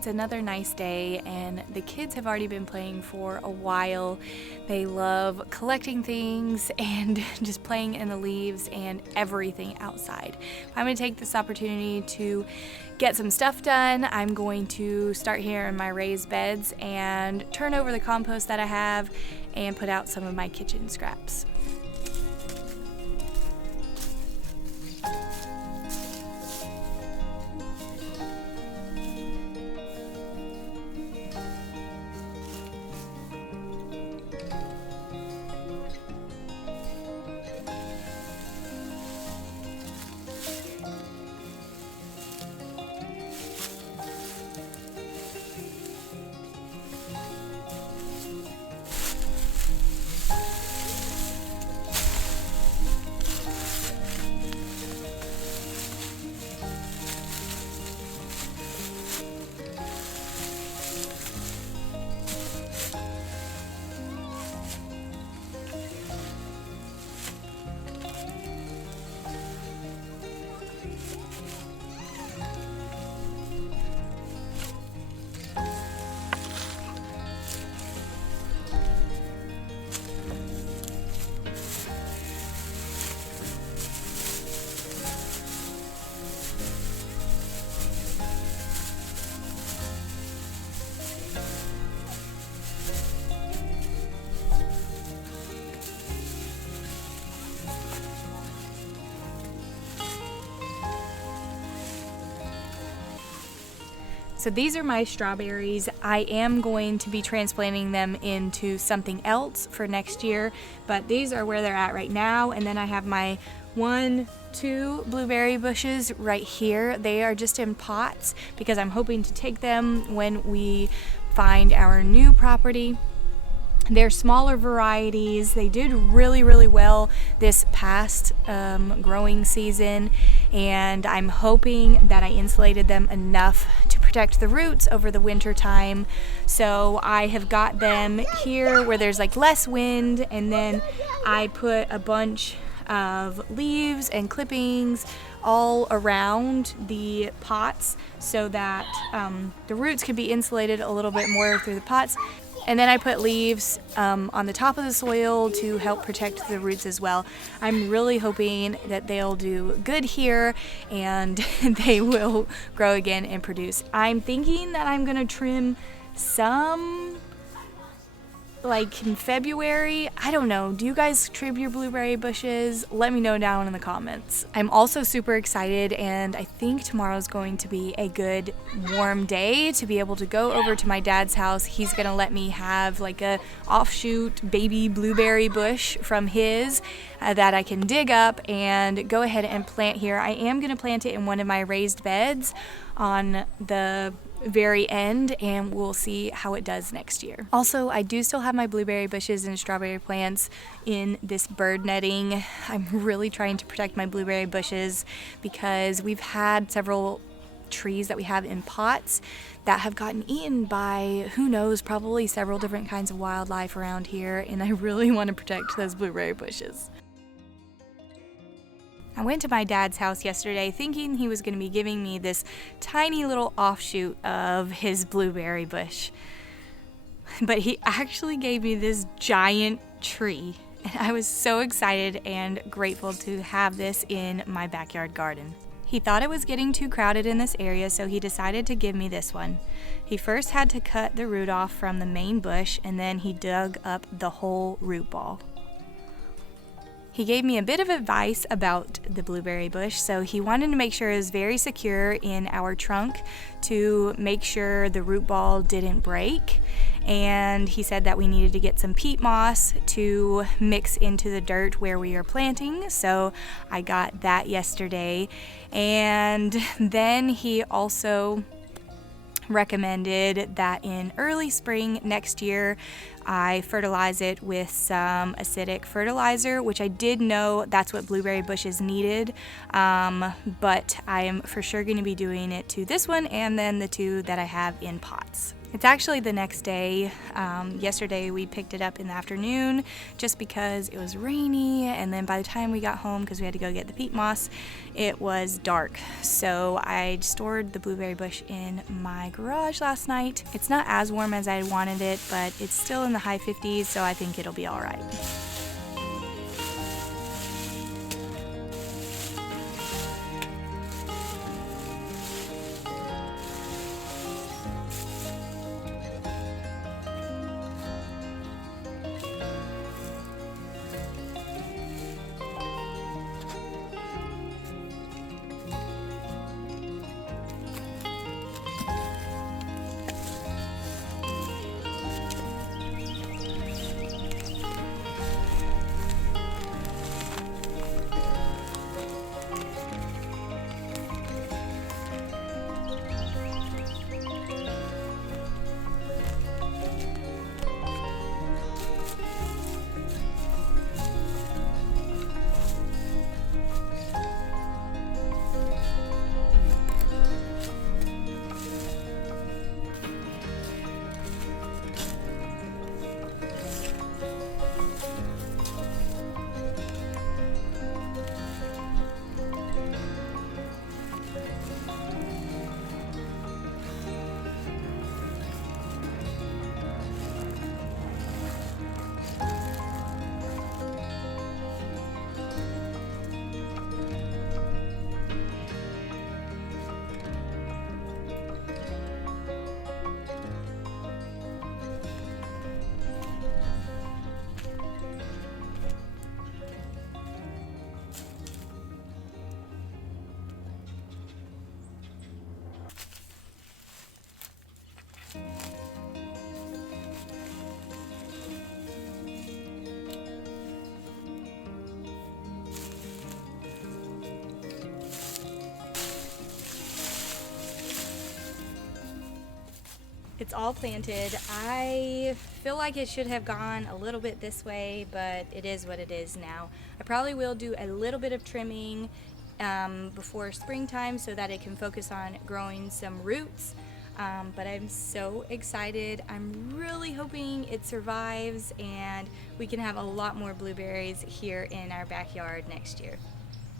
It's another nice day, and the kids have already been playing for a while. They love collecting things and just playing in the leaves and everything outside. I'm going to take this opportunity to get some stuff done. I'm going to start here in my raised beds and turn over the compost that I have and put out some of my kitchen scraps. So these are my strawberries. I am going to be transplanting them into something else for next year, but these are where they're at right now. And then I have my 2 blueberry bushes right here. They are just in pots because I'm hoping to take them when we find our new property. They're smaller varieties. They did really well this past growing season, and I'm hoping that I insulated them enough to protect the roots over the winter time. So I have got them here where there's like less wind, and then I put a bunch of leaves and clippings all around the pots so that the roots could be insulated a little bit more through the pots. And then I put leaves on the top of the soil to help protect the roots as well. I'm really hoping that they'll do good here and they will grow again and produce. I'm thinking that I'm gonna trim some like in February. I don't know. Do you guys trim your blueberry bushes? Let me know down in the comments. I'm also super excited, and I think tomorrow's going to be a good warm day to be able to go over to my dad's house. He's gonna let me have like a offshoot baby blueberry bush from his that I can dig up and go ahead and plant here. I am gonna plant it in one of my raised beds on the very end, and we'll see how it does next year. Also, I do still have my blueberry bushes and strawberry plants in this bird netting. I'm really trying to protect my blueberry bushes because we've had several trees that we have in pots that have gotten eaten by, who knows, probably several different kinds of wildlife around here, and I really want to protect those blueberry bushes. I went to my dad's house yesterday thinking he was going to be giving me this tiny little offshoot of his blueberry bush. But he actually gave me this giant tree, and I was so excited and grateful to have this in my backyard garden. He thought it was getting too crowded in this area, so he decided to give me this one. He first had to cut the root off from the main bush, and then he dug up the whole root ball. He gave me a bit of advice about the blueberry bush, so he wanted to make sure it was very secure in our trunk to make sure the root ball didn't break. And he said that we needed to get some peat moss to mix into the dirt where we are planting, so I got that yesterday. And then he also recommended that in early spring next year I fertilize it with some acidic fertilizer, which I did know that's what blueberry bushes needed, but I am for sure going to be doing it to this one and then the 2 that I have in pots. It's actually the next day. Yesterday we picked it up in the afternoon just because it was rainy, and then by the time we got home, because we had to go get the peat moss, it was dark. So I stored the blueberry bush in my garage last night. It's not as warm as I wanted it, but it's still in the high 50s, so I think it'll be all right. It's all planted. I feel like it should have gone a little bit this way, but it is what it is now. I probably will do a little bit of trimming before springtime so that it can focus on growing some roots. But I'm so excited. I'm really hoping it survives and we can have a lot more blueberries here in our backyard next year.